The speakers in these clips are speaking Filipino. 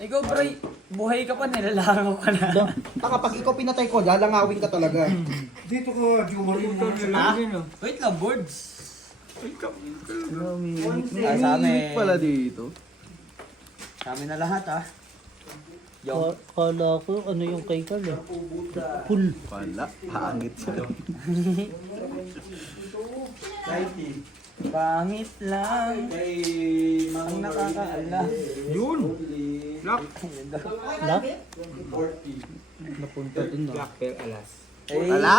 Ikaw, bro, buhay ka pa, nilalangaw ka na. Kapag ikaw pinatay ko, lalangawin ka talaga. Dito ko, Jumari. Wait lang, boards. Ay, sa amin. pala dito. Sa amin na lahat, ah. Yo. Kala ko, ano yung kay Carl eh. Full. Wala, pangit siya. Pangit lang. Ang nakakaala. Yun. Lock. Lock? Napunta dun na. Black Bear Alas. Wala.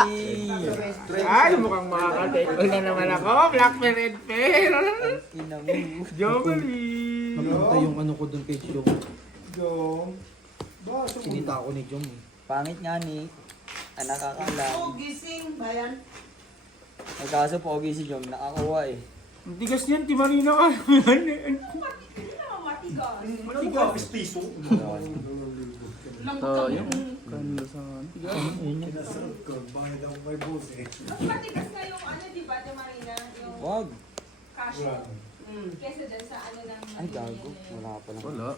Ay, mukhang makaka-take na naman ako. Black Bear Red Bear. Ina mo. Jomari. Napunta yung ano ko dun kay Jong. Jom. Sinita ako ni Jong. Pangit nga ni. Ang nakakaala. gising ba yan? Ay kaso pogi si Jom, nakakuha eh. Ang tigas niyan, Ti Marina ka. Matigas. Tayo. Kanda sa Matigas na yung ano, di ba, de Marina? Yung Wag. cash. Kesa dyan sa ano ng... Ay gago. Wala pa lang. Wala.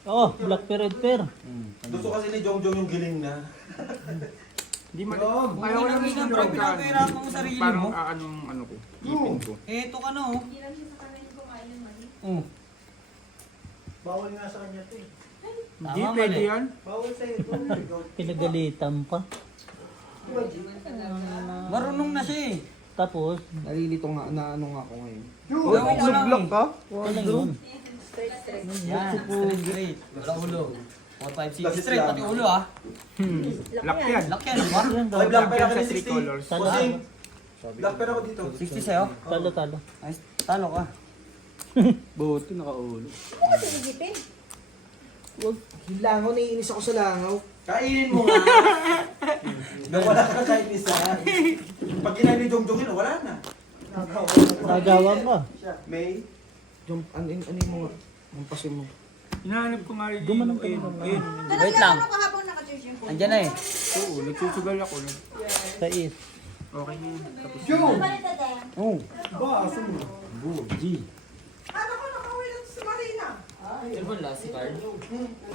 Oo, Black Bear, Red Bear. Gusto kasi ni Jong Jong yung giling na. Hindi man. Ayaw Ayaw lang lang isa, yung bro. pagkaan. Pinapahirapan mo sarili mo. Parang anong ano ko. Ipin ko. Eto ka na, oh. Hindi lang siya sa kanila kumain ng mali. Oh. Bawal nga sa kanya ito eh. Hindi, Tama, pwede mali. yan. Bawal sa'yo ito. Pinagalitan pa. Marunong na siya eh. Tapos, Nalilito nga, na ano nga ako ngayon. Gawin ko lang eh. ka? walang yun. Yan, straight. Wala ulo. 4, 5, 6, straight. Pati ulo ah. Lock yan. Lock yan, di ba? Yan daw. Ay, black Lock pero yan ako sa din 3 colors. Talo. Bossing. Black pero ako dito. 60 sa'yo. Talo. Ay, talo ka. Buti nakaulo. Yung langaw, naiinis ako sa langaw. Kainin mo nga. Nawala ka kahit isa. Pag kinain ni Jong Jong yun, wala na. Nagawang ka. May. Jong, ano yung mga, mampasin mo. Hinahanap ko nga rin Gumanong yung ayun. Ayun. Wait lang. Ano kahapon naka-church yung phone? Andyan na eh. Oo, nagsusugal ako. Sa is. Okay na yun. Tapos Oh. Ba, aso mo. G. Ano ko nakawin lang sa Marina? Ano ba last si Carl?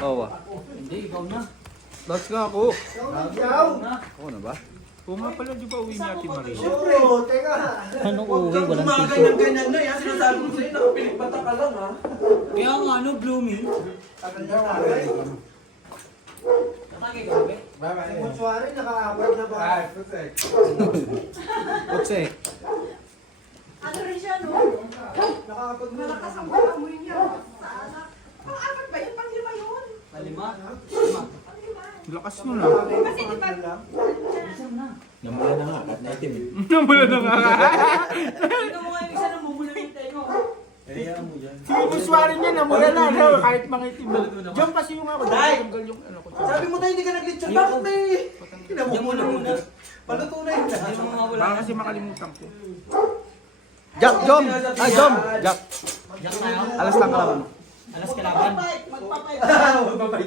Oo. Hindi, ikaw na. Last nga ako. Yaw! Ako na ba? Oo nga pala, di ba uwi niya Ate Maria? Siyempre, teka. Anong uwi? Walang Kumagay tito. ng ganyan na yan. Sinasabi ko sa'yo, nakapilik bata ka lang ha. Kaya nga ano, blooming. Katagay ka ba? Si Motswari, naka-award na ba? Kotse. Ano rin siya, no? Nakakapag-move. Malakas ang amoy niya. Sa anak. Pang-apat ba yun? Pang-lima yun. Palima. Pang-lima. Lakas mo na. Kasi di ba... Namula na nga, at naitim eh. Namula na nga. Tingnan mo nga yung isa na mumula yung tengo. Kaya mo yan. Si Kuswari niya, namula na. No? Kahit mga itim. Diyan kasi yung ako. Tanggal yung ano ko. Sabi mo tayo hindi ka nag-lechon. Bakit may... Diyan mo na muna. Paluto na yun. Hindi mo nga wala. Baka kasi makalimutan ko. Jack, Jom! Ah, Jom! Jack! Diyan tayo. Alas lang kalaban mo. Alas kalaban. Magpapay.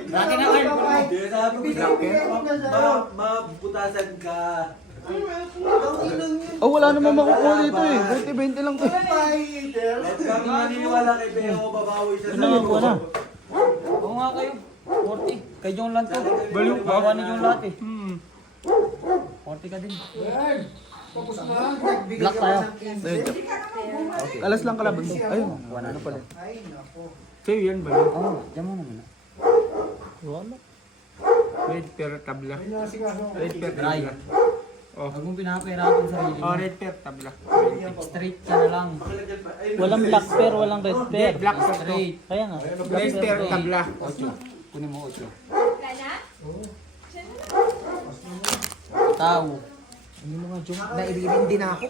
Dati na kayo. Kaya sabi ko sa'yo, mabutasan ka. Oh, wala namang makukuha dito eh. 20-20 lang to. At kami naniniwala kay Bea mo babawi siya Ano yun? Wala. Oo nga kayo. 40. Kay Jong lang to. Baliw ka. Bawa ni Jong lahat eh. 40 ka din. Black tayo. Ayun, Jack. Alas lang kalaban mo. Ayun. Ano pala? Sa'yo yan ba? Oo, diyan mo na muna. Wala. Red pair tabla. Red pair Dry. tabla. Oh. Huwag mong pinapahirapan sarili mo. Oh, red pair tabla. Straight ka na lang. Walang Black Bear, walang Red Bear. Black pair to. Straight. Kaya nga. Red pair tabla. 8. Kunin mo 8. Wala na? Tao. Ano mga Jom? Nairindi na ako.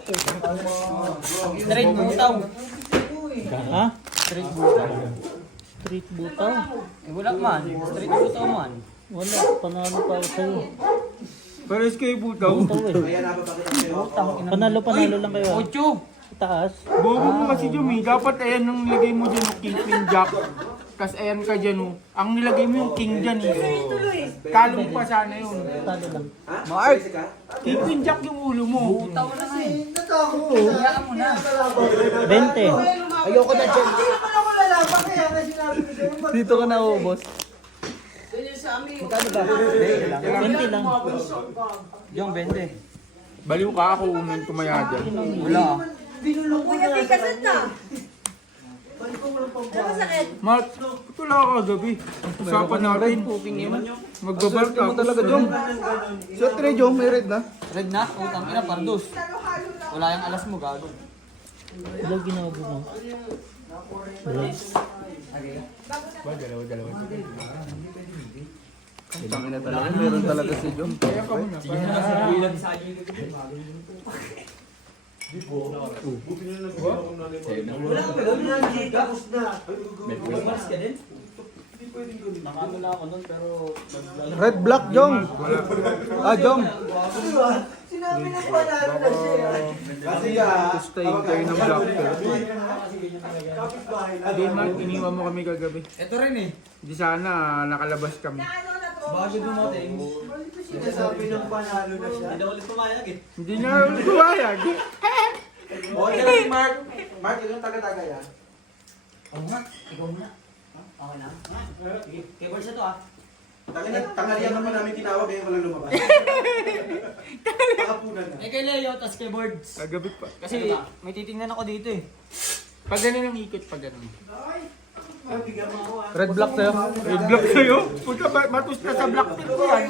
Straight butaw. Ha? Straight butaw. Street butaw. Eh wala man. Straight butaw man. Wala. Panalo pa ako sa'yo. Pares kayo butaw. Butaw eh. Kaya napapakita sa'yo. Butang. Panalo lang kayo. 8. Taas. Bobo mo kasi Jumi. Dapat ayan nung nilagay mo dyan yung kingpin jack. Tapos ayan ka dyan oh. Ang nilagay mo yung king dyan eh. Talong pa sana yun. Talo lang. Mark! Kingpin jack yung ulo mo. Butaw na nga eh. Natakot ko. Hayaan mo na. 20. Ayoko na dyan. Hindi naman ako lalaban eh. Kaya nga sinabi ko sa'yo, ba't Dito ka naubos. Magkano ba? Hindi lang. 20 lang. Yung 20. Baliw ka ako unang tumaya dyan. Wala. binulong ko Kuya, na. bigasan na. Balik ko mo lang pang Ano sakit? Mark, ito lang ako gabi. Usapan natin. Magbabar ka. Mo talaga, Jom. Short red, Jom. May red na. Red na? Utang ina, pardos. Halo-halo na. Wala yung alas mo, gago. Wala ginawa mo. Dalawa. Tangin na talaga. Meron talaga si Jom. Kaya ka muna. Wala ka ba? Tapos na. Nakano na ako nun, pero... Red black, Jom. Ah, Jom. Diba? Sinabi na panalo na siya. Kasi nga, Stay kayo ng black pero. Kapit-bahay na. Hindi man, iniwan mo kami kagabi. Ito rin eh. Di sana nakalabas kami. Ano na to? Bago dumating. Sinasabi ng panalo na siya. Hindi ulit pumayag eh. Hindi na kumayag. o, yan si Mark. Mark, yung taga-taga yan. Oo nga, ikaw muna. Okay na? Sige, keyboard sa to ah. Tanghalian naman namin tinawag, ngayon walang lumabas. Pakapunan na. Eh kay Leo, tas keyboards. Kagabi pa. Kasi may titingnan ako dito eh. Pag ganun ang ikot, pag ganun. Red black sa'yo. Red black sa'yo? Punta ba, matus na sa black tip ko yan.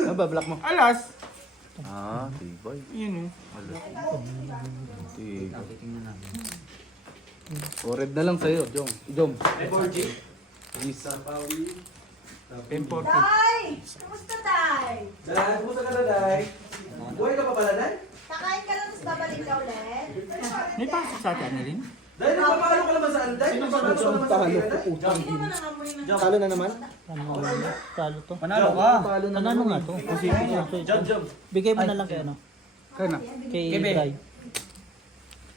Ano ba, black mo? Alas. Ah, tibay. Yun Tibay. Titingnan natin. O, red na lang sa'yo, Jom. Jom. Important. Day! Kamusta, Day? Dahil, kumusta ka na, Day? Buhay ka pa pala, Day? Kakain ka lang, tapos babalik ka ulit? May pasok sa atin na rin? Day, nagpapalo ka naman saan, Day? Nagpapalo ka naman sa pira, Day? Hindi mo nangamoy na. Talo na naman? Ano talo to? Panalo ka. Panalo nga to. Kasi bigay mo na lang kay ano. Kana. Kay Kebe. Bray.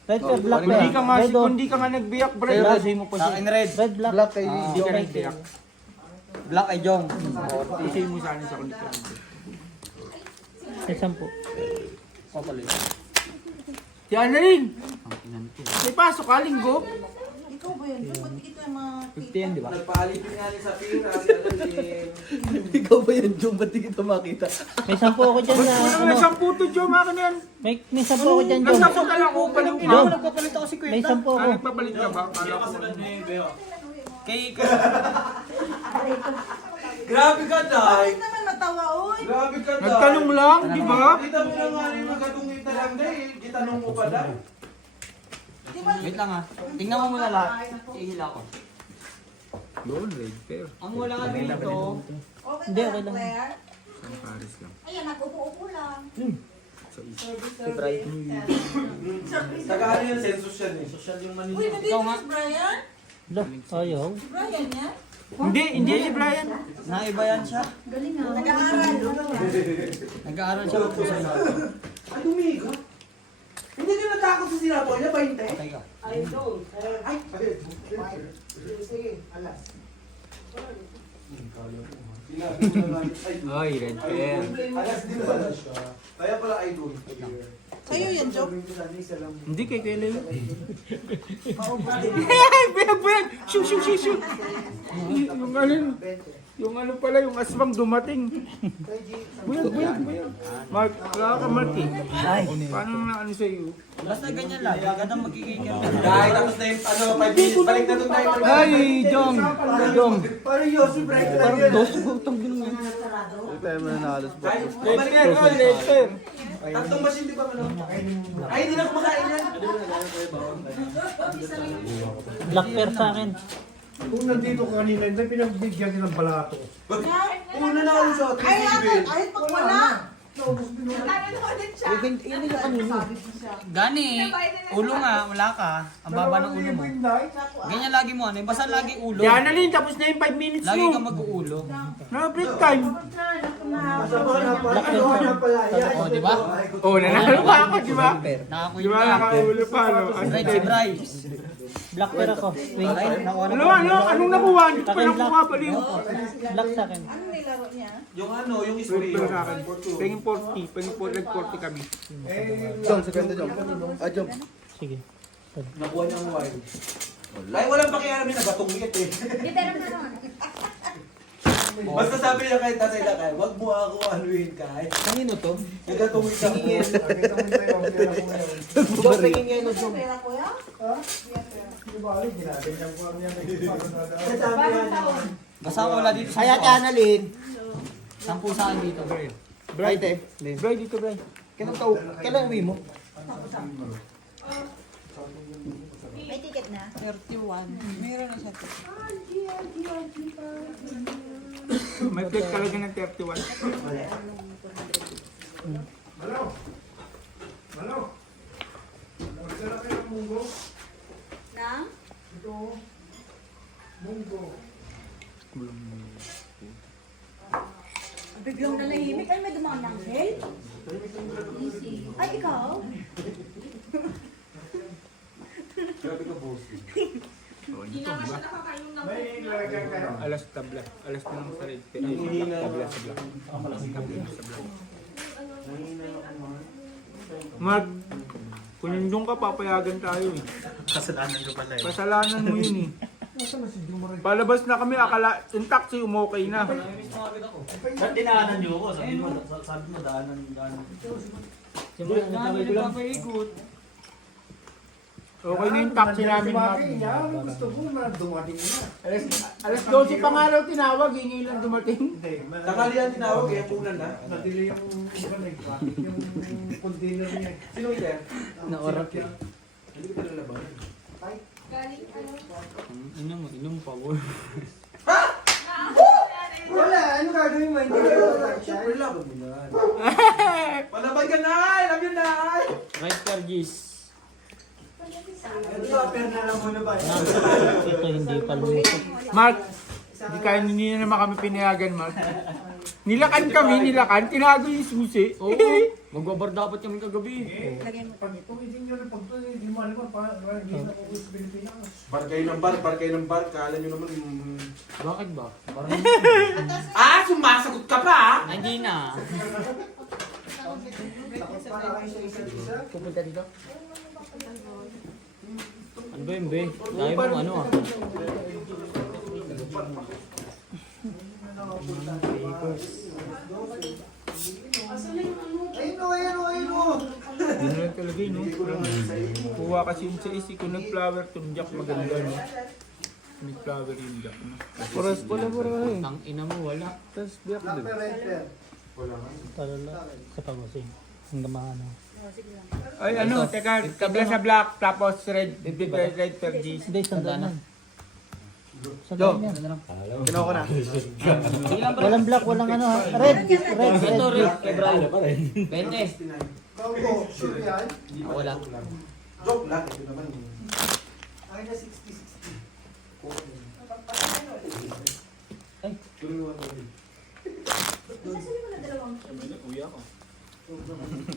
Red or black Kung di ka nga, Red or kung di ka nga nagbiyak, bro, kasi mo pa Sa siya. akin red. red black. Black kay Hindi ka nagbiyak. Black ay Jong. Isay mo sa akin sa kulit. May 10. Papalit. Yan na rin. May pasok ka, linggo. Ikaw ba yun? Ba't kita makita? 50 yan, di ba? Nagpaalipin nga rin sa pira, si Alalim. Ikaw ba yan, Jom? Ba't di kita makita? May 10 ako dyan na Wala ano. nga isang puto, Jom, akin yan. May 10 ako dyan, Jom. Nasa ka lang, upal yung Jom. Nagpapalit ako si May 10 ako. Nagpapalit ka ba? Kala ko. Kay... Grabe ka, Day! Bakit naman matawa, oy? Grabe ka, Day! Nagtanong lang, di ba? Kita mo na nga rin magatungita lang, Day. Gitanong mo pa, Day. Di ba? Wait lang ah. Tingnan mo muna lahat. Ihila ko. Yun, red fair. Ang wala dito, Okay Hindi, ka okay lang, lang. Claire? San Paris lang. Ayan, nag-upo-upo lang. Sa east. Service. Service. Taga-ano yan, census yan eh. Social yung Manila. Uy, nandito Ikaw nga. si Brian? Ayaw. Si Brian yan? Hindi si Brian. naiba yan siya. Nag-aaral. Nag-aaral siya po sa Ay, tumiga. Hindi ka natakot sa sinapo niya, 20? Patay ka. Ay, Sige, alas. Ay, red fair. Alas din pala siya. Kaya pala idol. Sa'yo yan, Joe? Hindi kay Kele yun. Ay, bayag! Shoo! Yung ano pala, yung aswang dumating. Bayag. Mark, wala ka Mark eh. Paano na ano sa'yo? Basta ganyan lang. Ganda magiging Dahil tapos na yung 5 minutes, balik na doon tayo. Ay, Jom! Jom! Parang Yossi Bright lang Parang yun. dos. Utang ginong yun. Hindi tayo mo na nakalas po. Red fair. Tatlong machine, di ba ano? Ay, hindi na kumakain yan. Black pair sa akin. Kung nandito ka kanina, hindi pinagbigyan ka ng balato. Una na ako sa Ay, Triple. ay, pag wala. Naubos din naman. Nagkano na ulit siya. Yun yung kanino. Gani, ulo nga, wala ka. Ang baba ng ulo mo. Ganyan lagi mo ano, basta lagi ulo. Yan na rin, tapos na yung 5 minutes Lagi ka mo. mag-uulo. Na, break time. Masama na pala. Ano na pala yan? O, di ba? Oh, nanalo pa ako, di ba? Nakakuha Di ba, ka. nakaulo pa, no? Red si Bryce. Black pair ako. Wait. Ay, nakuha na. Anong nakuha? Hindi ko pa Akin lang black. kumapaliw. Black sa akin. Ano nilaro niya? Yung ano, yung Red spray. fair sa akin. Pengin 40. Pengin 40 kami. Jom, sa ganda, Jom. Ah, Jom. Sige. Nakuha niya ang wine. Ay, walang pakialam yun, nagatungit eh. Basta sabi niya kay Tatay Lakay, wag mo ako anuhin kahit. Kanino to? Nagatungit ako. Joke, tingin ngayon ng Zoom. Pera ko yan? Di ba, ay, ginaganyan ko lang yan. Bagong taon. Basta ako wala dito. Ay, Ate Annalyn. 10 sa akin dito. Bray, te. Bray, dito, Bray. Kailan uwi mo? May ticket na? 31. Meron na siya. May plate talaga ng 31. Ano? Ano? Order na kayo ng munggo. Na? Ito. Munggo. Biglang nalahimik. Ay, may dumaan ng hell. Easy. Ay, ikaw? Grabe ka, boss. May ilalagyan kayo. Alas tabla. Alas na lang sa red. Tabla sa black. Mark, kung nandun ka, papayagan tayo eh. Kasalanan ko pala Kasalanan mo yun eh. Palabas na kami, akala, yung taxi umokay na. Ba't dinaanan niyo ako? Sabi mo, daanan. Siyempre, nagpapaikot. Okay na yung taxi namin, Mark. Dumating na. Gusto ko na dumating na. Alas 12 pa nga raw tinawag, hingi lang dumating. Hindi. Tanghalian tinawag eh, punan na. Nadili yung iba na traffic. Yung container niya. Sino ito? Naorat yan. Hindi ko nalabanan. Inom pa, boy. Wala, ano gagawin mo? Hindi ka Siyempre laban mo yan. Palaban ka na! Alam yun na! Right per G's. Ito, per na lang muna ba? Ito hindi pa luto. Mark, hindi na naman kami pinayagan, Mark. Nilakan kami, tinago yung susi. Oo. Magbabar dapat kami kagabi. Pag tumitin nyo rin, pag hindi mo alam, hindi na ako sa Pilipinas. Bar kayo ng bar. Kala nyo naman Bakit ba? sumasagot ka pa! Ay, hindi na. Takot pa na kayo sa isa't isa. Pupunta dito? Ano ba yun, be? Dahil mo ano ah. Ayun o, ayun o, ayun o. Yun na lang talaga yun, no? Kuha kasi yung sa isi ko nag-flower, tumjak maganda, no? Nag-flower yung jack, no? Oras pala bro eh. Tang ina mo, wala. Tapos biyak Black din. per, red per. Talala sa pagusing. Hanggang maano. Ay, ano, teka, tabla sa black, tapos red per G's. Hindi, sandaan yan. Sandaan yan. Ginawa ko na. Walang black, walang ano ha. Red. Ito, rin. Kay Brian. 20. Kaupo, sure yan. Wala. Joke lang, ito naman. Akin na 60-60. Ay. Tulungan mo rin. Nasali mo na dalawang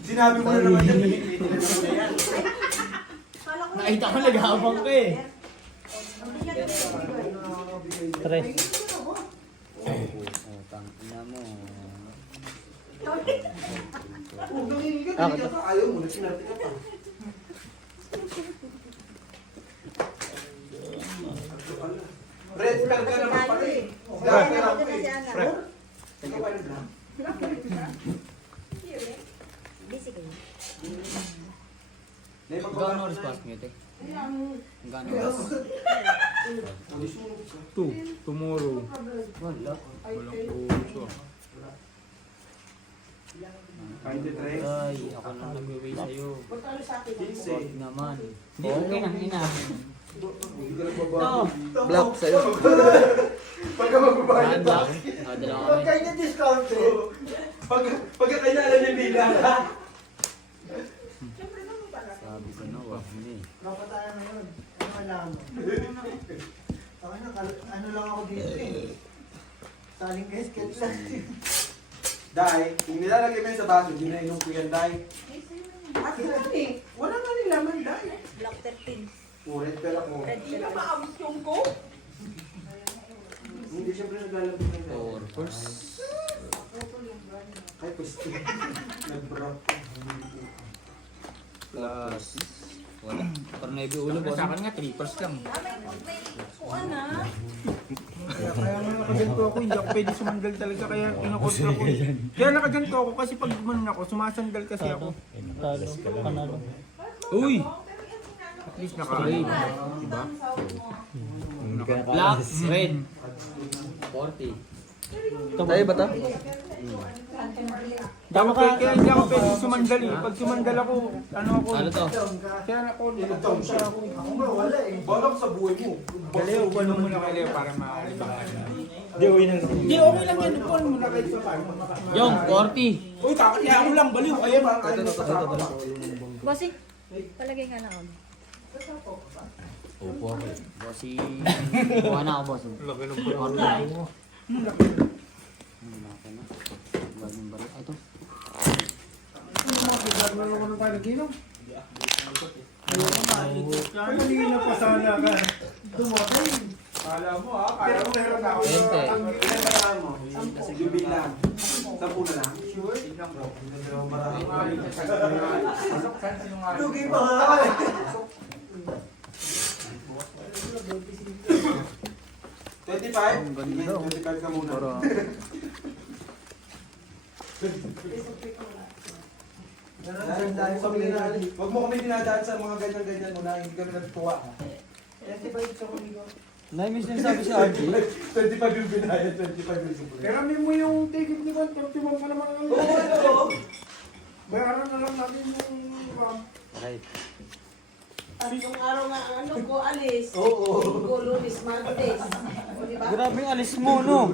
Sinabi mo na naman yan, nagigilin na naman yan. Kala ko Nakita ko nag-aabang ka eh. ang bigyan na rin. Tres. Tang ina mo. Kung nangingi ka, hindi ka ayaw mo, nagsinarte ka pa. Red per ka naman pala eh. Dahil ka lang po eh. Ikaw pa rin lang. Gano'n oras pas mo ito? Gano'n oras? Tomorrow. Wala. Walang puso. Ay, ako lang nag-uwi sa'yo. Kinse. Huwag naman. Hindi, okay na, ina. Hindi ka nagbabago. Black sa'yo. Pagka magbabayad ba? Dalawa Huwag kami. kayo na discount eh. Pagka kailangan niya nila. Sabi ko na, wag mo eh. Dapat tayo ngayon. Ano kailangan mo? Ano lang ako dito eh. Saling gasket lang. Dai, kung nilalagay mo yun sa baso, hindi na inom ko yan, Dai. At yun eh. Wala nga nilaman, Dai. Black 13. Uret pa lang mo. Hindi ka maabot yung ko? Hindi siyempre naglalagay ng Dai. Or first. Ay, pweste. Nag-brock. Plus. Wala. Parang naibi ulo, Sa bossing. akin nga, 3 lang. Kuha na. Kaya nga nakaganto ako, hindi ako pwede sumandal talaga, kaya kinakontra ko. Kaya nakaganto ako kasi pag gumanon ako, sumasandal kasi ako. Talo, panalo. Uy! At least naka-rave. Diba? Black, red. 40. Tayo ba to? Kaya hindi ako pwede sumandal eh. Pag sumandal ako, ano ako. Ano to? Kaya ako, nakakontra ako. Balak sa buhay mo. Galeo, upuan mo muna kay Leo para maalibangan. Di, uwi na. Hindi, okay lang yan. Upuan mo na kahit sa paano. Yung, 40. Uy, kaya ako lang, baliw. Ayan. Bossing, palagay nga na ako. Bossing. Kuha na ako, bossing. Laki ng Ito. Ano naman tayo nag-inom? Pag-inom na pa sana ka. Dumatay. Kala mo ha, kala mo meron ako. 20. Yung bilang. 10 na lang. Tignan bro. Lugi pa nga. 25? 25 ka muna. Huwag mo kami dinadaan sa mga ganyan-ganyan mo na hindi kami natutuwa. Na-miss na sabi si RJ. 25 yung binayad, 25 yung sumunod. Keramin mo yung ticket ni Juan. 31 pa naman ang bayaran na lang natin yung... Yung araw nga ang ano ko alis. Oo. Linggo, Lunes, Martes. O, diba? Grabe yung alis mo, no?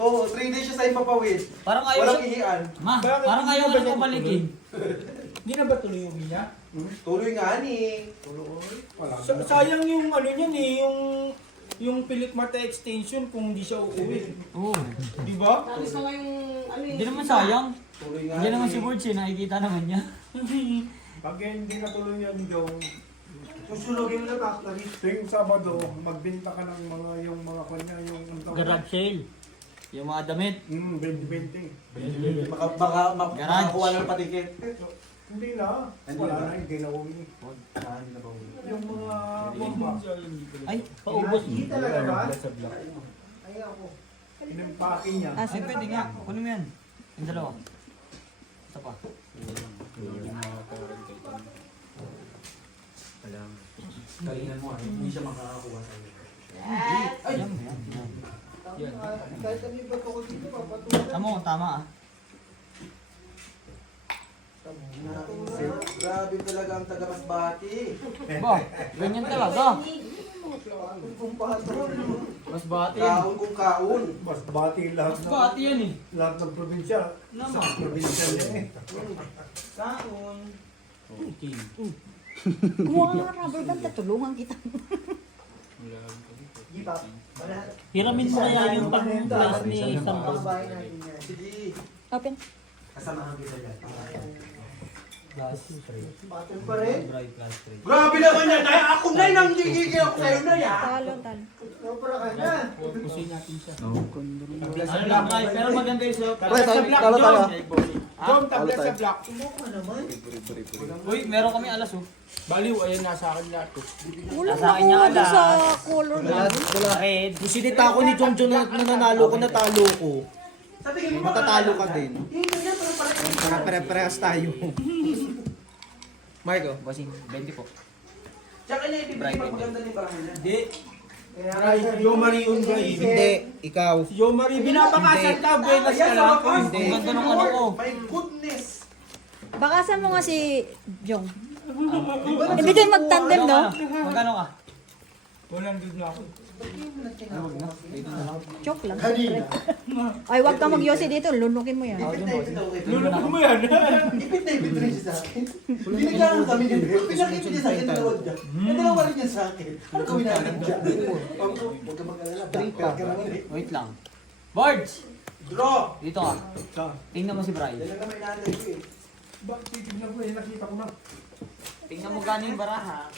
Oo, 3 days siya sa ipapawid. Parang ayaw Walang siya. ihian. Ma, parang ayaw ka na pabalikin. Hindi na ba tuloy yung niya? Tuloy nga ni. Sayang yung ano niyan eh, yung Philip Mata extension kung hindi siya uuwi. Oo. Di ba? Alis na nga yung ano eh. Hindi naman sayang. Tuloy nga Hindi naman si Borge, nakikita naman niya. Pag hindi natuloy yan yung... Susunogin mo na factory. Tuwing Sabado, magbenta ka ng mga yung mga kanya yung... Garage sale. Yung mga damit. 20-20. Baka Garage. makakuha ng patikit. Hindi na. Wala na yung ginawa niya. Yung mga bomba. Ay, Paubos. Hindi talaga ba? Inimpake niya. ay pwede nga. Kunin mo yan. Yung dalawa. Ito pa. Galingan mo, hindi siya makakakuha sa'yo. Yan, yan. Tama, tama ah. Grabe talaga ang taga-Masbati. Ba, ganyan talaga. Mas bati yan. Kaon kung kaon. Mas bati lahat Mas bati yan eh. lahat ng probinsya. Naman. Sa probinsya niya eh. Kaon. Kumuha ka ng rubber band, tutulungan kita. Hiramin mo kaya yung pag-class ni Sandro. Sige, Open. kasamahan kita dyan. Dry Grabe naman yan! Ay, ako na yung nanggigigil ako sa'yo na yan! Talo, talo. Pusin natin siya. Ano lang guys, pero maganda yung suot. Talo tayo. John, tablet sa black. Uy, meron kami alas oh. Baliw, ayan nasa akin lahat. Walang Nasa akin niya nakuha doon sa alas. color na. Red. Yung sinita ko ni Jong Jong na nananalo ko, natalo ko. Sa tingin mo, Matatalo ka din. Hindi yan, pero parang Pare-parehas tayo. Marco. Bossing, 20 po. Tsaka na ibibigay pag maganda ni Barangay niya. Hindi. Ay, Yo Marie Ungay. Hindi, ikaw. Si Yo Marie, binabakasan ka, buenas ka lang. Ang ganda ng ano ko. My goodness! Bakasan mo nga si Jong. Hindi tayo mag-tandem, no? Magkano ka? 100 na ako. Joke lang. Ay, wag ka mag-yosi dito. Lunukin mo yan. Lulunod mo yan. Ipit na ipit rin siya sa akin. Binigyan kami din. Pinakipit niya sa akin, dalawa dyan. Yung dalawa rin niya sa akin. Ano gawin natin dyan? Huwag ka mag-alala. Prepare ka naman eh. Wait lang. Borge! Draw! Dito ka. Tingnan mo si Brian. Yan lang naman inaantay ko eh. Bakit titignan ko eh, nakita ko na. Tingnan mo gano'n yung baraha.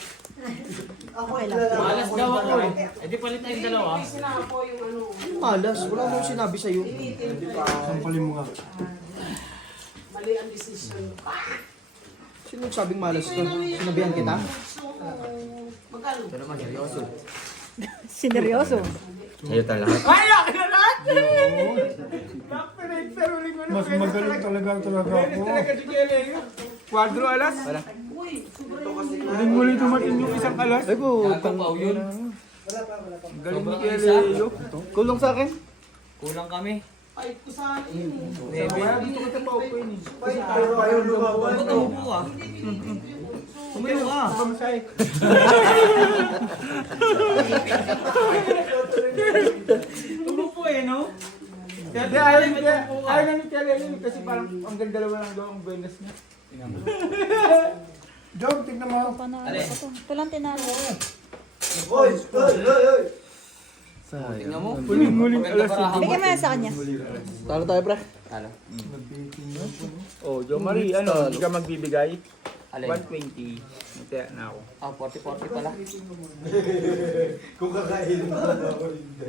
Okay lang. Malas daw ako eh. E di palit tayong dalawa. Sinapo yung ano. Malas, wala mong sinabi sa'yo. Sampalin mo nga. Mali ang decision. Sino nagsabing malas to? Sinabihan kita? Magkano? Sineryoso. Sa'yo talaga. Ay, akin na lahat! Pero uling mo na. Mas magaling talaga ako. Talaga si Kelly. Quadro alas. Uling-muli dumating yung isang alas. Ay po, yun. Galing ni Kelly. kulong sa akin. Kulang kami. Ay, ko sa akin. Kaya dito kita paupuin eh. Pero ayaw lumaban. Ba't umupo ka? Tumayo ka. Pamasahe. Umupo eh, no? Kaya ayaw na ni Kelly yun kasi parang ang ganda lang daw ang buenas niya. Jom, tignan mo. Panalo ko to. Ito lang tinalo. Hoy! Hoy! Hoy! Hoy! Tingnan mo. Uling-muling alas. Bigyan mo yan sa kanya. Talo tayo, pre. Oh, Jo Marie, ano, hindi ka magbibigay? Alin? 120. Nataya na ako. Ah, 40-40 pala. Kung kakain mo na ako hindi.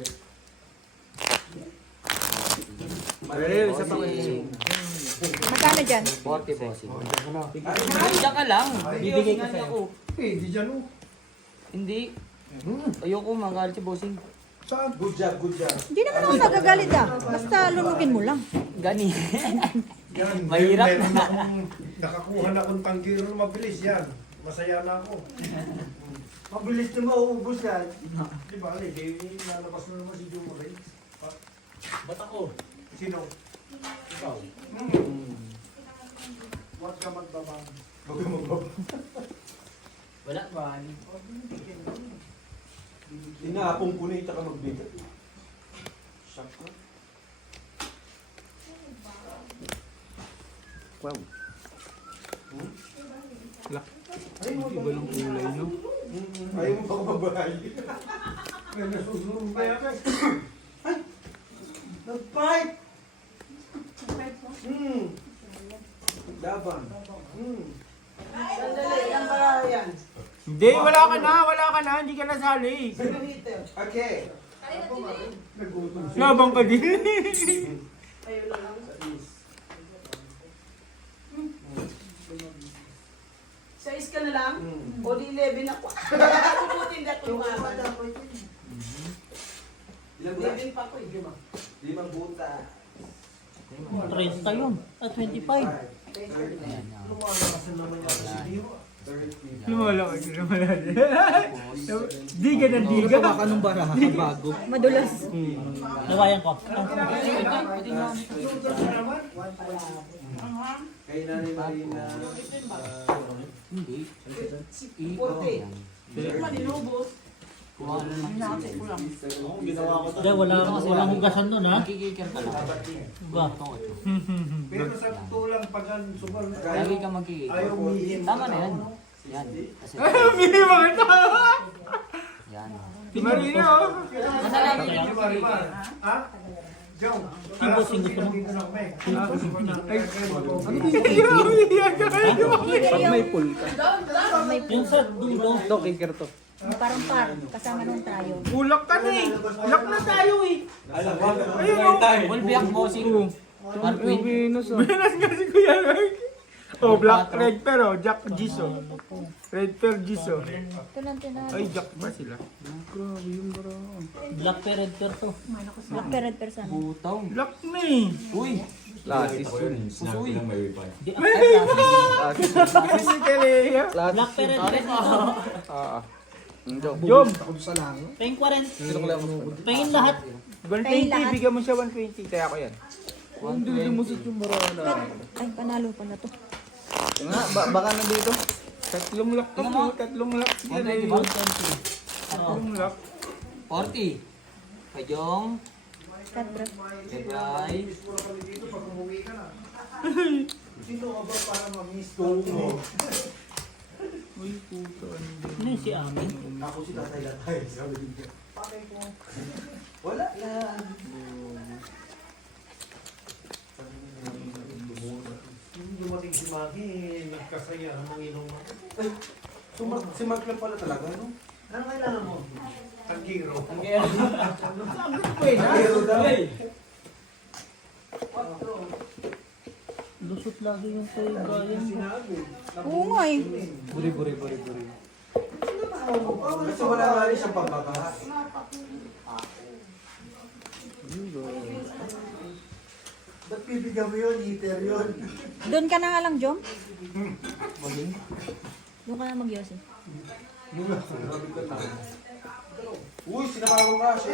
Pero isa pa kayo. Magkano dyan? 40, bossing. Diyan ka lang. Bibigay ko sa'yo. Eh, di dyan oh. Hindi. Ayoko magalit si bossing. Saan? Good job, good job. Hindi naman ako nagagalit ah. Basta lunugin mo lang. Gani. Yan. Mahirap meron na. akong nakakuha na akong tanggiro na mabilis yan. Masaya na ako. Mabilis na mauubos yan. Di ba, di lalabas na naman si Jumari. Ba't ako? Sino? Ikaw. Huwag ka magbabang. Wala ba? Inaapong ko na itaka magbigat. Shock ka. Wow. Ay, iba ng kulay, no? Ayaw mo ba kumabahay? May nasusunod ba yan? Nag-fight! Laban. Sandali, yan ba yan? Hindi, wala ka na, hindi ka nasali. Sino hitter? Okay. Labang ka din. Ayun na lang. Sa is ka na lang? O di 11 ako. Tututin na ito yung mga. Ilang buta? 11 pa ako eh. 5 buta. 30 yun. Ah, 25. Lumalakas na naman yan si Dio. 30. Lumala ka, lumala. Di ka na di Ano ka. pa ka nung baraha? Bago. Madulas. Nawayan ko. Kay Nanay Marina. Hindi. 40. Hindi man inubos. Hindi, walang hugasan doon ha. Magkikikir ka lang. Ba? Pero sa tulang pagan subal na Lagi ka magkikikir. ayaw umihim. Tama na yan. Yan. Kasi, Hindi mo kita. yan. Si Marina, oh. Nasa lagi ka Di ba, di ba? Ha? Jom, alas bossing gusto mo? dito na kami. Pag may pull ka. Yung sa dulo. Ito, kicker to. Parang par. Kasama nung tayo. Ulak ka na eh. Ulak na tayo eh. Ayun o. Full biyak bossing. Marquin. Venus ah. Benas nga si Kuya Rag. Oh, black red pero Jack Giso. Red per Giso. Ito lang tinalo. Ay, Jack ba sila? Grabe yung baraha. Black parent to. Black parent person. Butaw. Black na eh. Uy. Lasis yun. Pusoy. Di, Lasis. Kasi si Kalea. Black parent Ah. Jom. Jom. Pahing 40. Sino ko lang mo? Pahing lahat. 120, bigyan mo siya 120. Kaya ko yan. Hindi lumusot yung baraha na. Ay, panalo pa na to. Nga, baka nandito. Tatlong lock to po. Tatlong lock. Si Kalea. 120. Tatlong lock. 40. Kajong. Kadra. Lebray. Sino ka ba para ma-miss Tungo. Uy, puto. Ano yun si Amin? Ako si Tatay Latay. Sabi niya. Wala lang. Yung dumating si Maki, nagkasayahan ng inuman. Ay, si Mark lang pala talaga, no? Ano kailangan mo? Tanggiro. Pero daw. Lusot Ikot lagi yung kay Brian. Oo nga eh. Buri. Kasi wala nga rin siyang pagbabaha. Ba't bibigyan mo yun? Heater yun. Doon ka na nga lang, Jom. Doon ka na mag-yosi. Uy, sinamawa ka.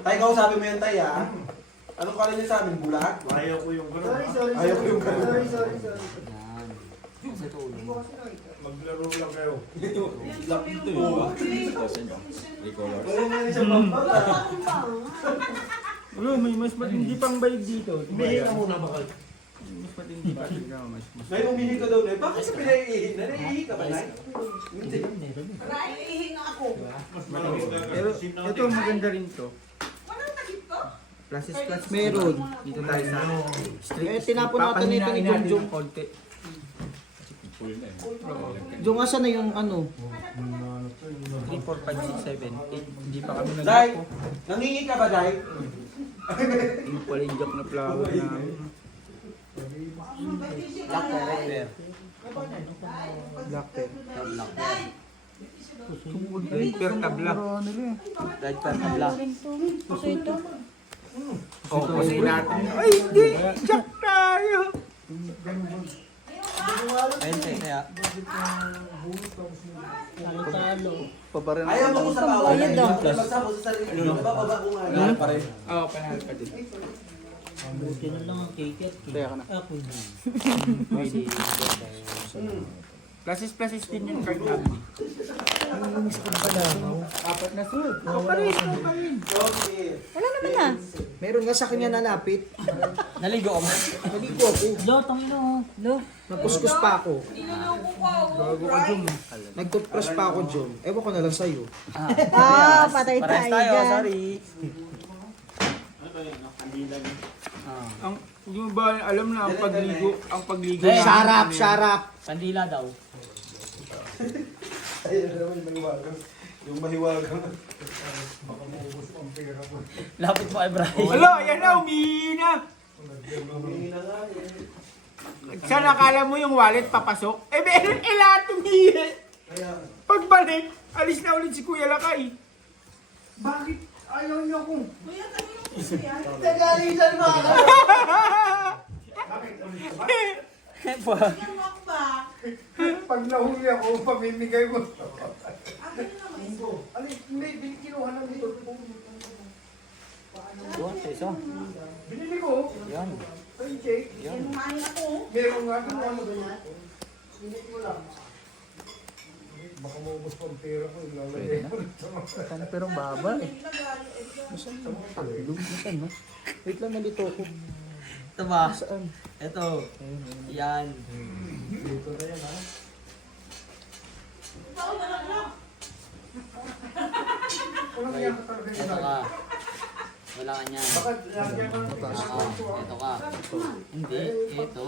Tay, kausapin mo yan, Tay, ha? Anong kala niya sa amin? Bulag? Ayaw ko yung gano'n. Ayaw ko yung gano'n. Yan. Kasi ito ulo mo. Maglaro lang kayo. Wala nga rin siyang pagbabaha. Bro, may mas matindi pang bayad dito. Umihi ka muna ba kayo? Mas matindi pa. Nay, umihi ka daw, Nay. Bakit ka pinaiihi? Naiihi ka ba, Nay? Ihinga ako. Pero ito maganda rin to. Walang takip ko? Plus is plus. Meron. Dito tayo sa street. Eh, tinapon natin ito ni Papahinain Jom. natin konti. Yung asa na yung ano? 3, 4, 5, 6, 7, 8. Hindi pa kami Day, nag-ako. nangingi ka ba, Day? Yung pala yung jack na flower namin. Black pair, red pair. Black pen. Black pair. Red pair ka black. Red pair na black. Gusto ito. Oh, kasi natin. Ay, hindi! Jack tayo! Ayun kaya. Talo. Paparin Ayaw mo ko sa bawal. Bayad daw. Magsama sa sarili. Bababa ko nga. Pa rin. Oo, panahal pa din. Buti na lang ang cake at cake. Kaya ka na. Ako na. Pwede. Plus is din yung card namin. Apat na suit. Kaparin. Okay. Wala naman na. Meron nga sa kanya nalapit. Naligo ako. Naligo ako. Lo, tangina oh. Lo. Nagkuskus pa ako. Niloloko ko. Bago ka dun. Nag-toothbrush pa ako, Jom. Ewan ko na lang sa'yo. Ah, patay Parehas tayo tayo, dyan. sorry. Ang, yung ba alam na ang pagligo, Hey. Sarap! Kandila daw. Ayun na naman, mahiwagang. Yung mahiwagang. Lapit mo kay Brian. Alo, ayan na, umihi na. Humingi na nga eh. Saan nakala mo yung wallet papasok? Eh, meron lahat umihi. Kaya, Pagbalik, alis na ulit si Kuya Lakay. Bakit ayaw niyo kung? Kuya, kami yung gusto yan. nagalitan mo ako. Bakit ulit ba? Yan mo ako ba? Pag nahuli ako, pamimigay mo. Akin na naman ito. Alin, hindi, kinuha lang dito. Doon, sa isa. Binili ko. Yan. Kay Jake. Sinumahin ako. Meron nga kung ano ganyan. Hindi ko lang. Baka maubos pa ang pera ko. Ilalagay ko sa mga. Pero baba eh. Wait lang, nalito ako. Ito ba? Saan? Ito. Yan. Dito na yan, ha? Walang yan talaga yun. Ito ka. Wala ka niyan. Bakit lagyan ka ng Ito ka. Hindi. Ito.